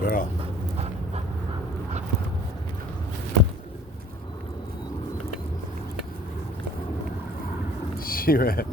Girl. She ran.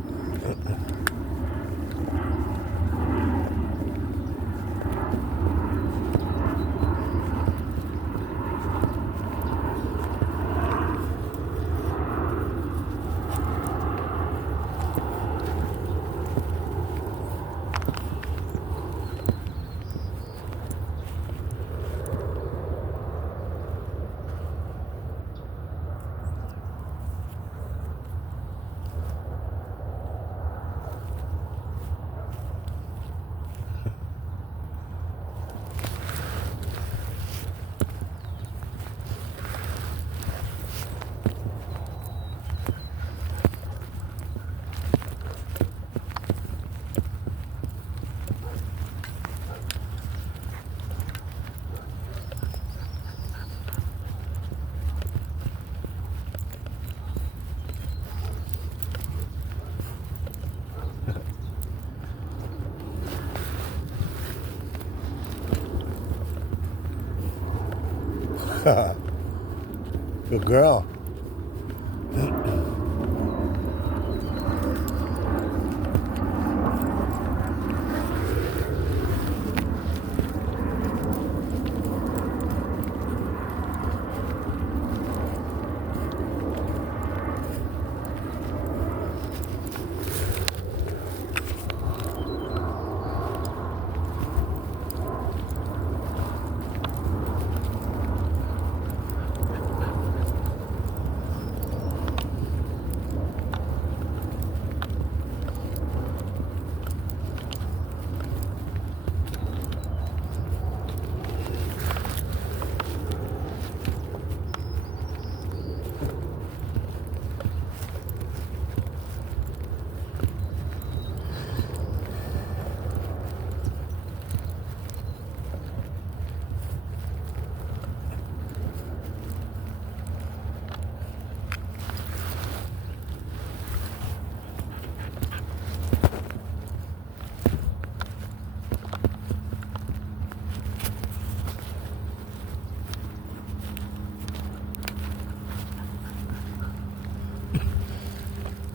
Good girl.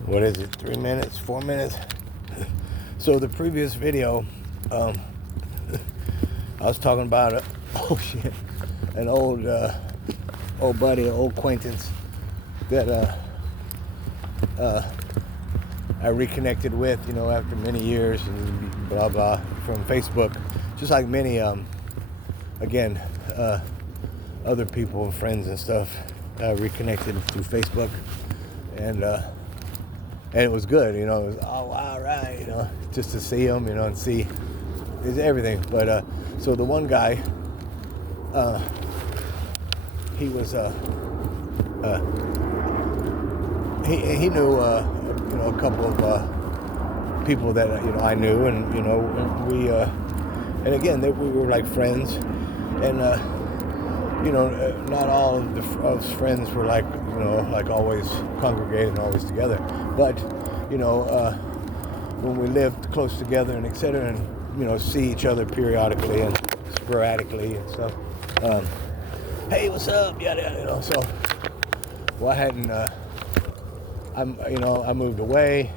What is it, 3 minutes, 4 minutes? So the previous video, I was talking about an old buddy, an old acquaintance that I reconnected with, after many years and blah blah from Facebook, just like many other people and friends and stuff. Reconnected through Facebook, and it was good, it was, oh wow, right, just to see him, and see is everything. But so the one guy, he was he knew a couple of people that I knew, and we and again we were like friends, and not all of us friends were like always congregated and always together, but when we lived close together and etc., and see each other periodically and sporadically and stuff, hey, what's up? Yada yada. You know, so well, I hadn't. I moved away,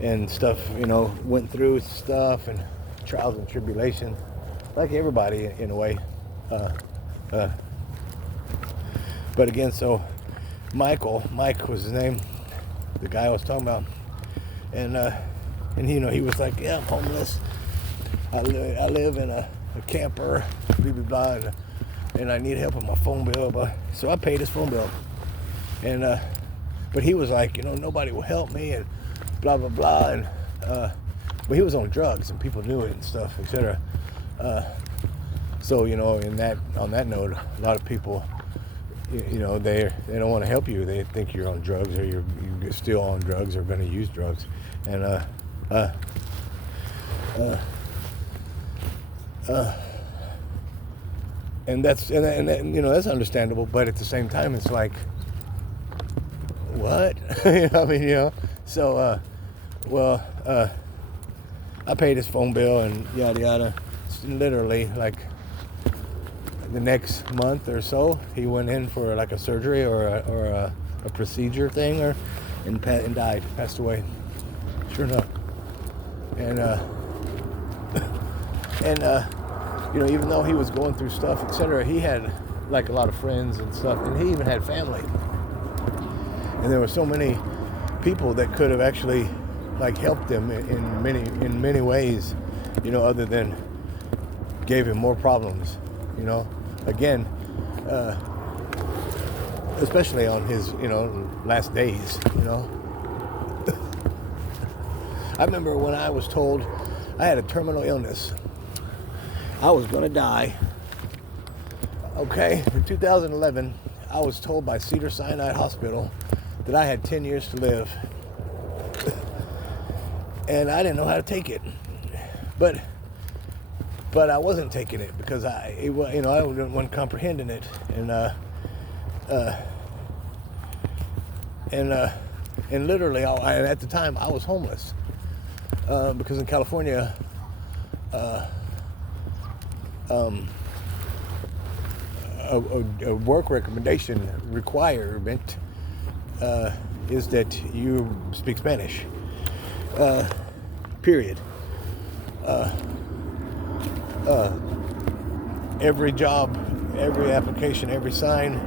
and stuff. Went through stuff and trials and tribulations, like everybody in a way. But again, so Mike was his name, the guy I was talking about, and he was like, yeah, I'm homeless. I live in a camper, blah blah blah, and I need help with my phone bill. But so I paid his phone bill, and but he was like, nobody will help me, and blah blah blah, and but he was on drugs and people knew it and stuff, etc. So on that note, a lot of people, they don't want to help you. They think you're on drugs, or you're still on drugs, or going to use drugs, and and that's that's understandable. But at the same time, it's like, what? So I paid his phone bill and yada yada. Literally, like the next month or so, he went in for like a surgery or a procedure thing, and died, passed away. Sure enough. And even though he was going through stuff, etc., he had like a lot of friends and stuff, and he even had family. And there were so many people that could have actually like helped him in many ways, other than gave him more problems, again, especially on his, last days, I remember when I was told I had a terminal illness. I was going to die. Okay, in 2011, I was told by Cedars-Sinai Hospital that I had 10 years to live. And I didn't know how to take it. But I wasn't taking it because I wasn't comprehending it, and literally, at the time I was homeless because in California, a work recommendation requirement is that you speak Spanish. Period. Every job, every application, every sign,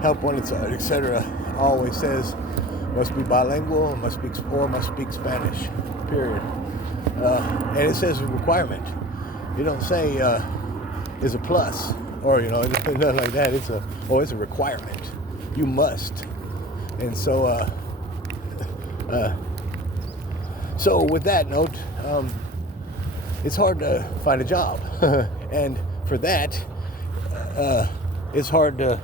help wanted, etc., always says must be bilingual, must speak Spanish. Period. And it says a requirement. You don't say is a plus or nothing like that. It's a requirement. You must. And so so with that note, it's hard to find a job, and for that, it's hard to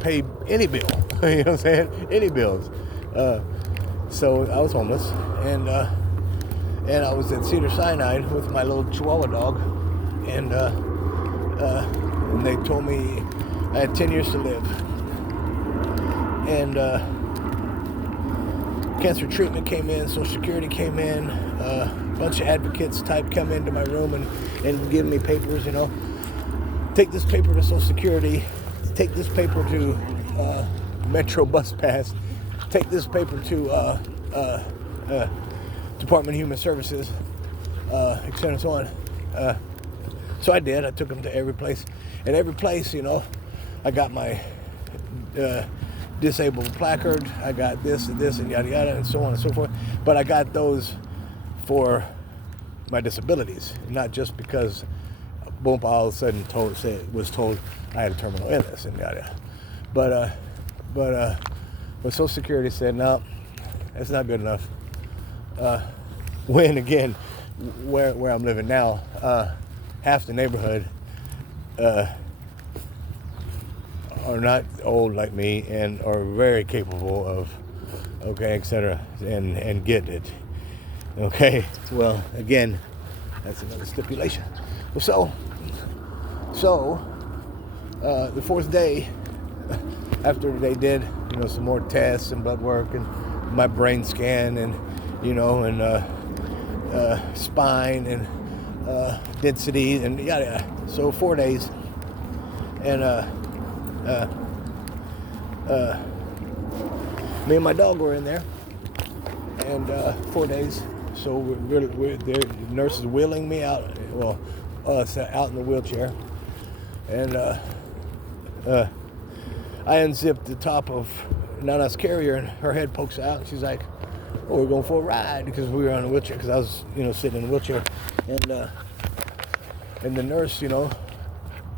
pay any bill. You know what I'm saying? Any bills. So I was homeless, and I was at Cedars-Sinai with my little Chihuahua dog, and they told me I had 10 years to live, and cancer treatment came in, Social Security came in, a bunch of advocates type come into my room and give me papers, take this paper to Social Security, take this paper to Metro Bus Pass, take this paper to Department of Human Services, etc. and so on. So I did. I took them to every place. And every place, I got my disabled placard, I got this and this and yada yada and so on and so forth. But I got those for my disabilities, not just because boom, all of a sudden was told I had a terminal illness and yada. But Social Security said no, that's not good enough. When again, where I'm living now, half the neighborhood are not old like me and are very capable of, etc., and get it. Okay, well, again, that's another stipulation. So the fourth day, after they did, some more tests and blood work and my brain scan and, and spine and density and yada yada. So 4 days, and me and my dog were in there, and 4 days. So the nurse is wheeling me out, well, us out in the wheelchair, and I unzipped the top of Nana's carrier, and her head pokes out, and she's like, "Oh, we're going for a ride," because we were on a wheelchair, because I was, sitting in a wheelchair, and the nurse,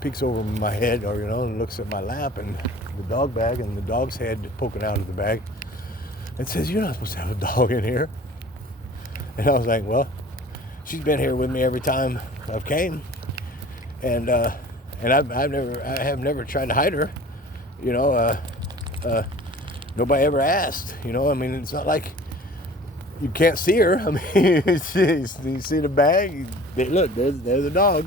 peeks over my head, or and looks at my lap and the dog bag, and the dog's head poking out of the bag, and says, "You're not supposed to have a dog in here." And I was like, "Well, she's been here with me every time I've came, and I have never tried to hide her, nobody ever asked, I mean, it's not like you can't see her. I mean, you see the bag, look, there's a dog,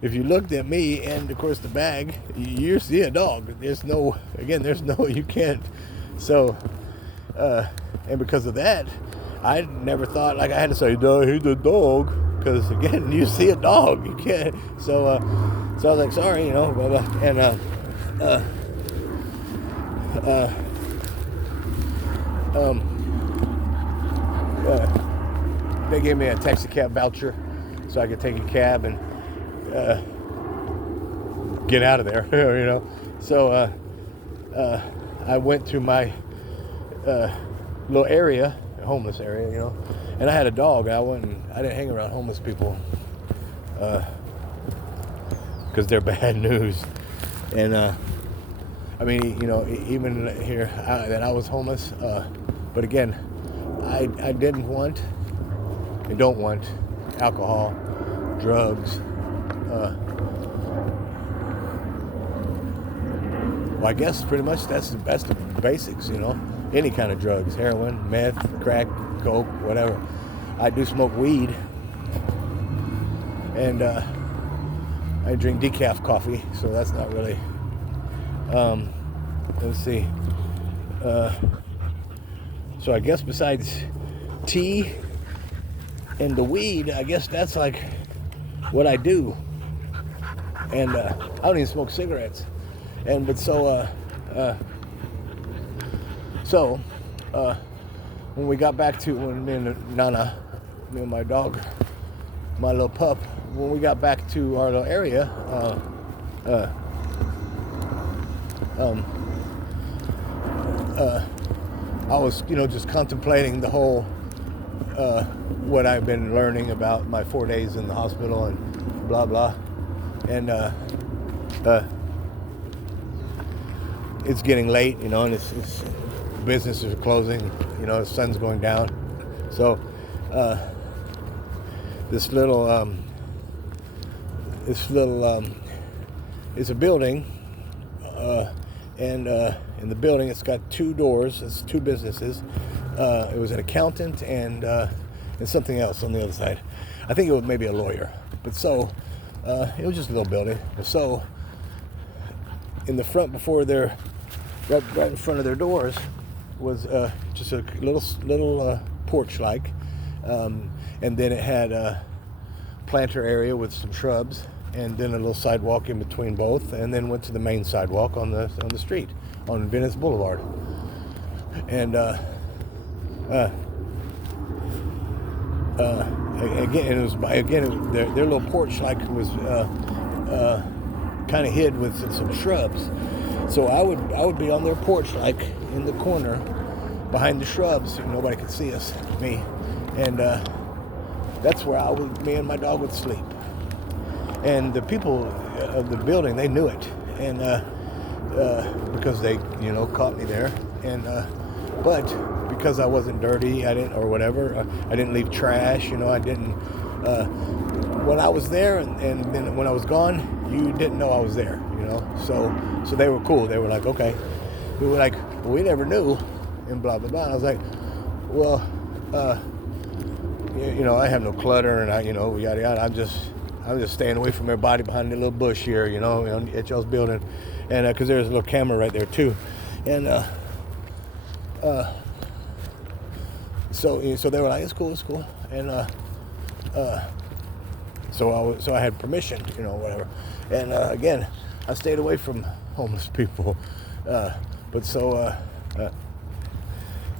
if you looked at me and, of course, the bag, you see a dog. There's no, you can't. So, and because of that, I never thought like I had to say, "No, he's a dog," because again, you see a dog, you can't. So I was like, "Sorry," blah, blah. And they gave me a taxi cab voucher, so I could take a cab and get out of there, So I went to my little area, homeless area, and I had a dog. I didn't hang around homeless people because they're bad news. And I mean, even here that I was homeless, but again, I didn't want and don't want alcohol, drugs. Well, I guess pretty much that's the basics, any kind of drugs, heroin, meth, crack, coke, whatever. I do smoke weed, and I drink decaf coffee, so that's not really, let's see, so I guess besides tea and the weed, I guess that's like what I do, and I don't even smoke cigarettes, but when we got back to, when me and Nana, me and my dog, my little pup, when we got back to our little area, I was, just contemplating the whole, what I've been learning about my 4 days in the hospital and blah, blah. And it's getting late, and it's businesses are closing, the sun's going down. So this little it's a building, and in the building it's got 2 doors. It's 2 businesses. It was an accountant and something else on the other side. I think it was maybe a lawyer. But so it was just a little building. So in the front, before their right in front of their doors, was just a little porch like, and then it had a planter area with some shrubs, and then a little sidewalk in between both, and then went to the main sidewalk on the street on Venice Boulevard. And their little porch like was kind of hid with some shrubs. So I would be on their porch, like in the corner behind the shrubs. Nobody could see us, me, and that's where me and my dog would sleep. And the people of the building, they knew it, and because they, caught me there. And but because I wasn't dirty, I didn't leave trash. I didn't. When I was there, and then when I was gone, you didn't know I was there. So they were cool. They were like, okay. We were like, well, we never knew, and blah blah blah. And I was like, well, I have no clutter, and yada yada. I'm just staying away from everybody behind the little bush here, at y'all's building, and because there's a little camera right there too, and so they were like, it's cool, and so I had permission, whatever. And again, I stayed away from homeless people. But so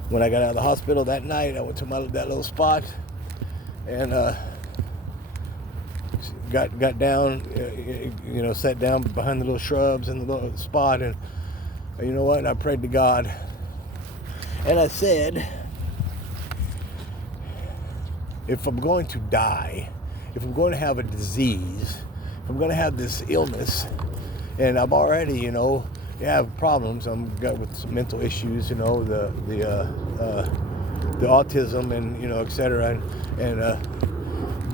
when I got out of the hospital that night, I went to that little spot and got down, sat down behind the little shrubs in the little spot, and you know what? I prayed to God, and I said, if I'm going to die, if I'm going to have a disease, if I'm going to have this illness, and I'm already, have problems. I'm got with some mental issues, the autism and et cetera, and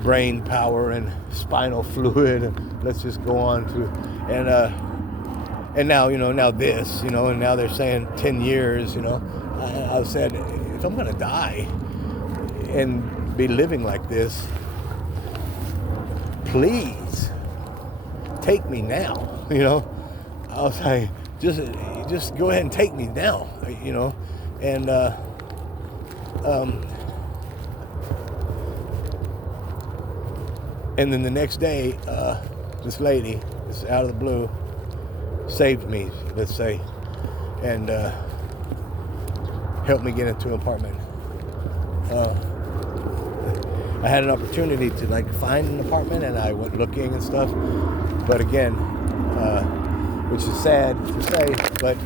brain power and spinal fluid, and let's just go on to and now now this, and now they're saying 10 years. I said, if I'm gonna die and be living like this, please take me now. I was like, just go ahead and take me now, and and then the next day, this lady, this out of the blue, saved me, let's say, and helped me get into an apartment. I had an opportunity to find an apartment, and I went looking and stuff, but again, which is sad to say, but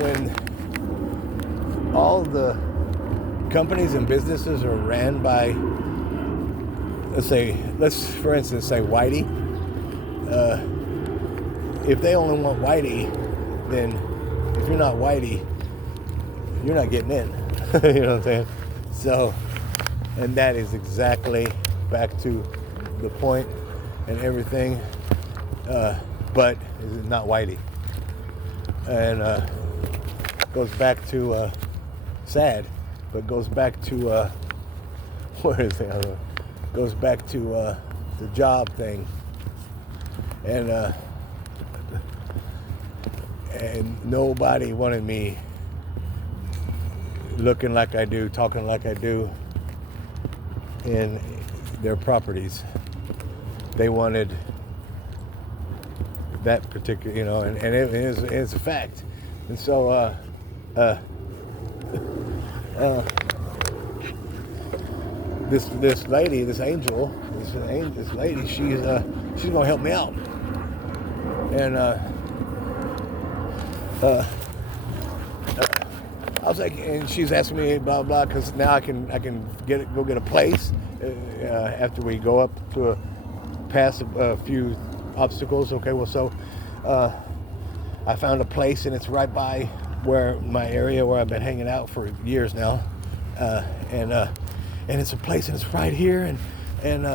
when all the companies and businesses are ran by, let's for instance say Whitey, if they only want Whitey, then if you're not Whitey, you're not getting in. You know what I'm saying? So, and that is exactly back to the point and everything, but is not Whitey. And goes back to sad, but goes back to where is it? Goes back to the job thing, and nobody wanted me looking like I do, talking like I do in their properties. They wanted that particular, and it's a fact. And so this lady, this angel, this lady, she's gonna help me out, and I was like, and she's asking me blah blah, because now I can go get a place after we go up to pass a few obstacles. Okay, well, so I found a place, and it's right by where my area where I've been hanging out for years now, and it's a place, and it's right here, and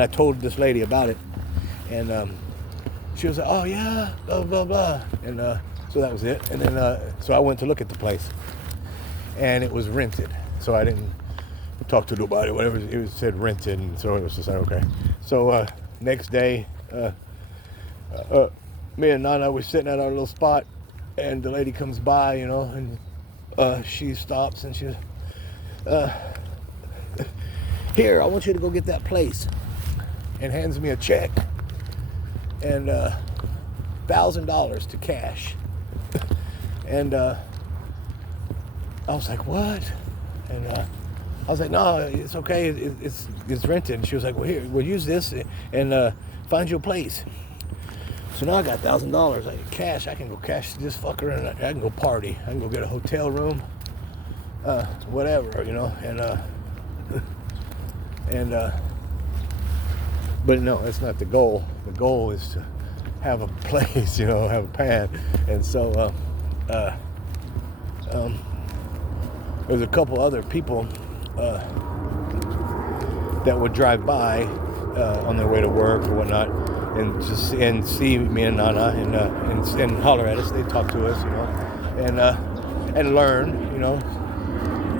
I told this lady about it, and she was like, oh yeah, blah blah blah, and so that was it. And then so I went to look at the place, and it was rented, so I didn't talk to nobody, whatever. It was said rented, and so it was just like, okay. So next day, me and Nana were sitting at our little spot, and the lady comes by, and she stops, and she here, I want you to go get that place, and hands me a check and $1,000 to cash. And I was like, what? And I was like, no, it's okay, it's rented. And she was like, well, here, we'll use this and find you a place. So now I got $1,000, like cash. I can go cash this fucker, and I can go party. I can go get a hotel room, whatever, and but no, that's not the goal. The goal is to have a place, have a pad. And so there's a couple other people that would drive by on their way to work or whatnot, and see me and Nana, and holler at us. They talk to us, and learn,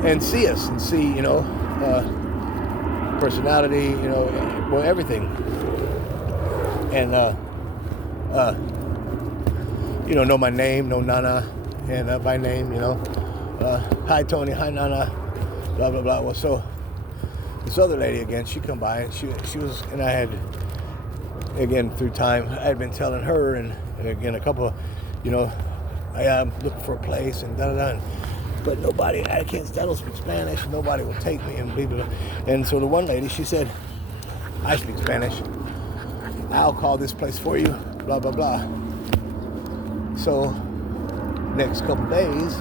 and see us, and see, personality, well, everything, and know my name, know Nana, and by name, hi Tony, hi Nana, blah blah blah. Well, so this other lady again, she come by and she was, and I had, again through time, I had been telling her and again a couple, I'm looking for a place and da da da. But nobody, I don't speak Spanish, nobody will take me and blah, blah, blah. And so the one lady, she said, I speak Spanish, I'll call this place for you, blah, blah, blah. So next couple days,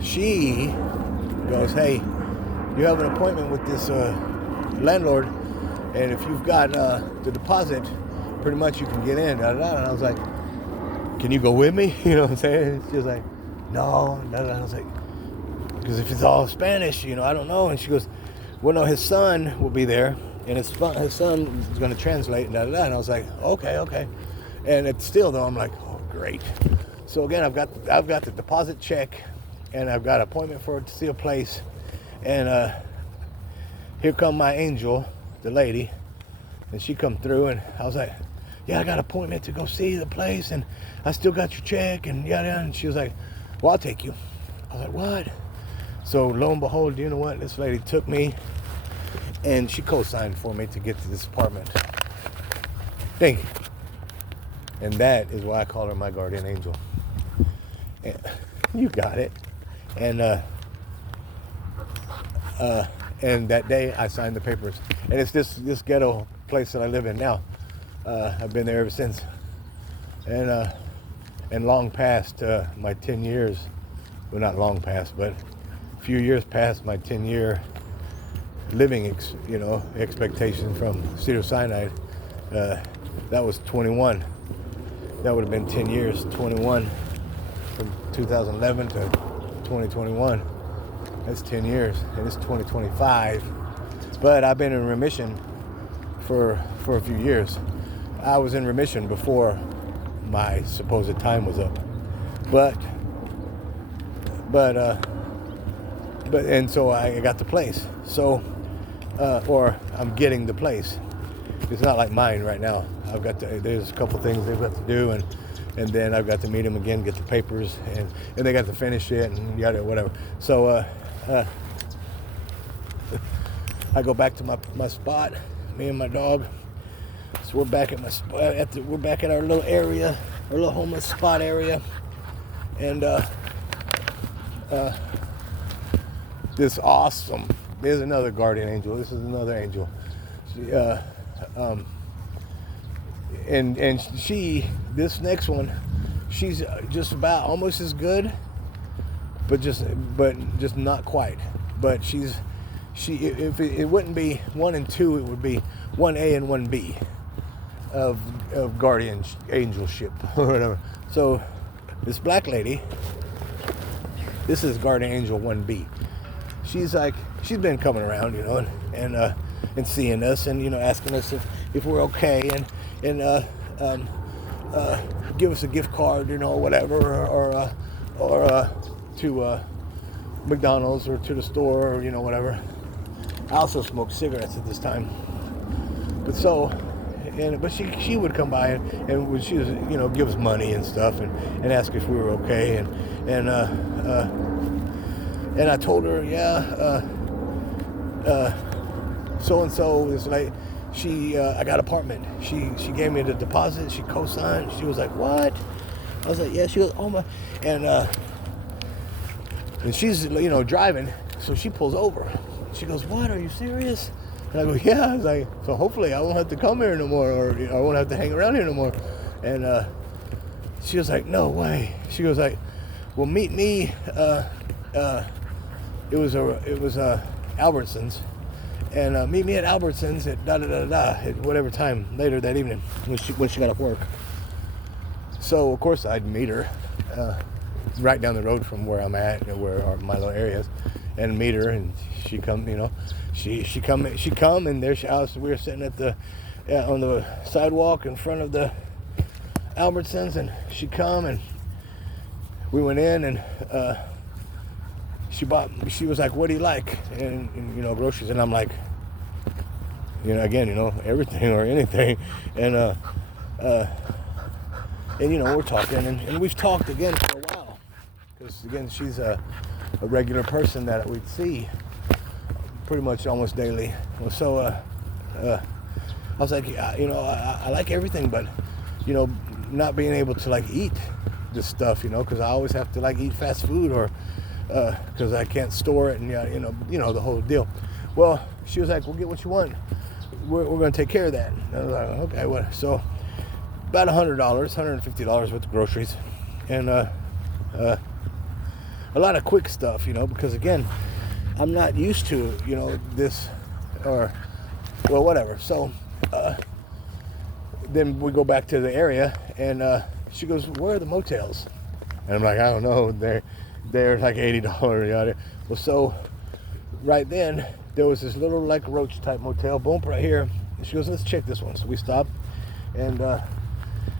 she goes, hey, you have an appointment with this landlord, and if you've got the deposit, pretty much you can get in, da, da, da. And I was like, can you go with me? You know what I'm saying? She was like, no, da, da, da. I was like, because if it's all Spanish, I don't know. And she goes, well, no, his son will be there, and his son is going to translate, and da, da, da. And I was like, okay. And it's still, though, I'm like, oh, great. So again, I've got the deposit check, and I've got an appointment for her to see a place, and here come my angel, the lady, and she come through, and I was like, yeah, I got an appointment to go see the place, and I still got your check, and yada. And she was like, well, I'll take you. I was like, what? So lo and behold, you know what? This lady took me, and she co-signed for me to get to this apartment. Thank you. And that is why I call her my guardian angel. And you got it. And that day I signed the papers. And it's this ghetto place that I live in now. I've been there ever since. And long past my 10 years, well, not long past, but a few years past my 10-year living expectation from Cedars-Sinai, that was 21. That would have been 10 years, 21, from 2011 to 2021. That's 10 years, and it's 2025. But I've been in remission for a few years. I was in remission before my supposed time was up. But and so I got the place. So, or I'm getting the place. It's not like mine right now. There's a couple things they've got to do, and then I've got to meet them again, get the papers, and they got to finish it, and yada, whatever. So, I go back to my spot, me and my dog. So we're back at my spot. We're back at our little area, our little homeless spot area, and this awesome. There's another guardian angel. This is another angel. And this next one, she's just about almost as good, but just not quite. But if it wouldn't be 1 and 2, it would be 1A and 1B of guardian angelship or whatever. So this black lady, this is guardian angel 1B. She's been coming around, and seeing us, and asking us if we're okay, and give us a gift card, whatever, or to McDonald's or to the store, or whatever. I also smoked cigarettes at this time, but she would come by and she was give us money and stuff, and ask if we were okay, and I told her, so and so is like, I got an apartment. She gave me the deposit. She co-signed. She was like, what? I was like, yeah. She goes, oh my, and she's driving, so she pulls over. She goes, what? Are you serious? And I go, yeah. I was like, so hopefully I won't have to come here no more, or I won't have to hang around here no more. And she was like, no way. She goes like, well, meet me. It was Albertsons, and meet me at Albertsons at at whatever time later that evening when she got off work. So of course I'd meet her right down the road from where I'm at, where my little area is, and meet her, and she come, she come, and there we were sitting on the sidewalk in front of the Albertsons, and she come, and we went in, and she was like, what do you like? And groceries. And I'm like, again, everything or anything. And we're talking, and we've talked again for a while. because again, she's a regular person that we'd see pretty much almost daily. So I was like, I like everything, but not being able to like eat this stuff, because I always have to like eat fast food or because I can't store it, and the whole deal. Well, she was like, well, get what you want. We're going to take care of that. And I was like, okay, what? So about $100, $150 worth of groceries, and a lot of quick stuff, because again, I'm not used to, this, or, well, whatever. So then we go back to the area, and she goes, where are the motels? And I'm like, I don't know. They're like $80. Well, so right then, there was this little like roach type motel, boom, right here. And she goes, let's check this one. So we stopped, and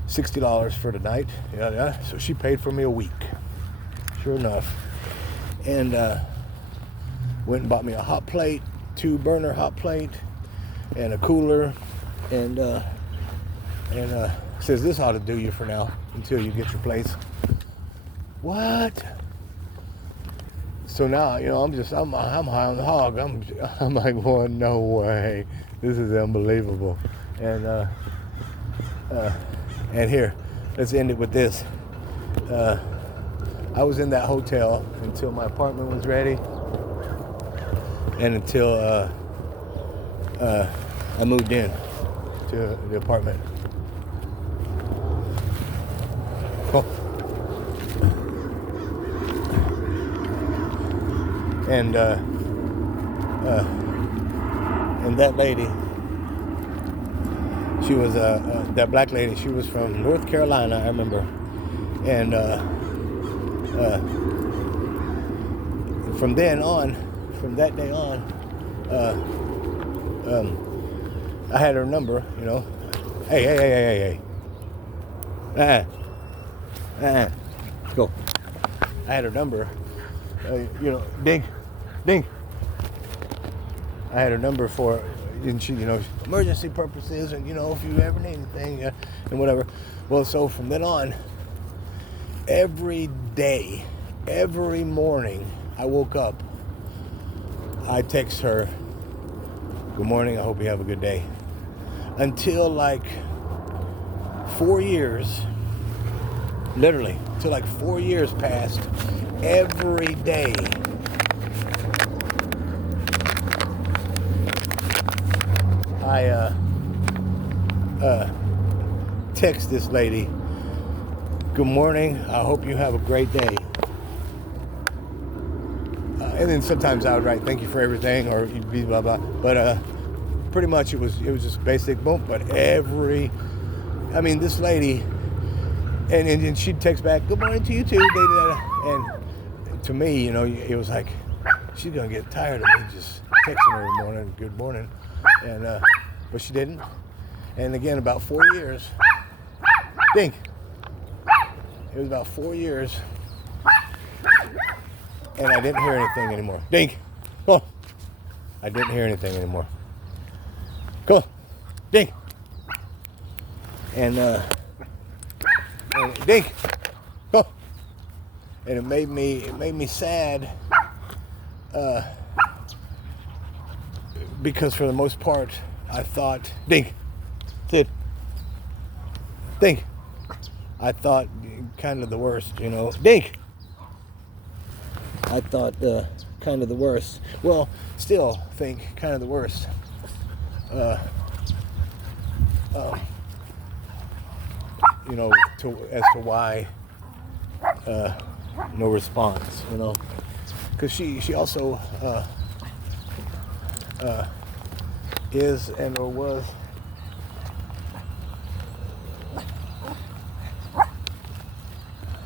$60 for the night. Yeah. So she paid for me a week, sure enough. And went and bought me a hot plate, 2-burner hot plate, and a cooler, and says this ought to do you for now until you get your place. What? So now, I'm high on the hog. I'm like, well, no way. This is unbelievable. And here, let's end it with this. I was in that hotel until my apartment was ready, and until I moved in to the apartment. Oh. And that lady, she was that black lady. She was from North Carolina, I remember. And from that day on, I had her number. Hey. Go. I had her number. Dink. I had her number for, and she, emergency purposes, and if you ever need anything, and whatever. Well, so from then on, every day, every morning, I woke up, I text her, good morning, I hope you have a good day. Until like 4 years, literally, until like 4 years passed, every day, I text this lady, good morning, I hope you have a great day. And then sometimes I would write, thank you for everything, or blah, blah. But pretty much it was just basic, boom. But this lady, and she'd text back, good morning to you too. And to me, it was like, she's going to get tired of me just texting her every morning, good morning. And but she didn't. And again, about 4 years, Dink. It was about 4 years, and I didn't hear anything anymore. Dink, go. I didn't hear anything anymore. Go, Dink. And Dink, go. And it made me sad. Because for the most part, I thought, Dink, sit, Dink. I thought kind of the worst, Dink. I thought kind of the worst. Well, still think kind of the worst. As to why no response, because she also is and or was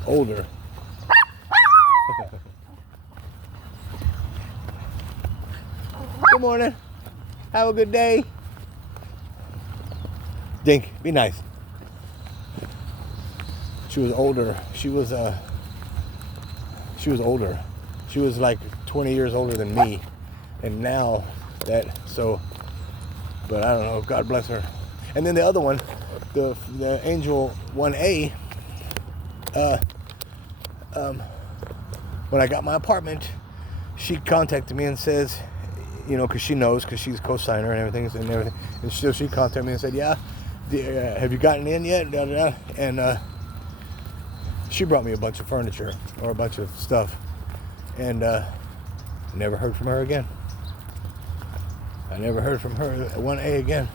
older. Good morning. Have a good day. Dink, be nice. She was older. She was older. She was like 20 years older than me. And now but I don't know, God bless her. And then the other one, the Angel 1A, when I got my apartment, she contacted me and says, you know, because she knows, because she's co-signer and everything. And so she contacted me and said, yeah, have you gotten in yet? Da, da, da. And she brought me a bunch of furniture or a bunch of stuff. And never heard from her again. I never heard from her 1A again.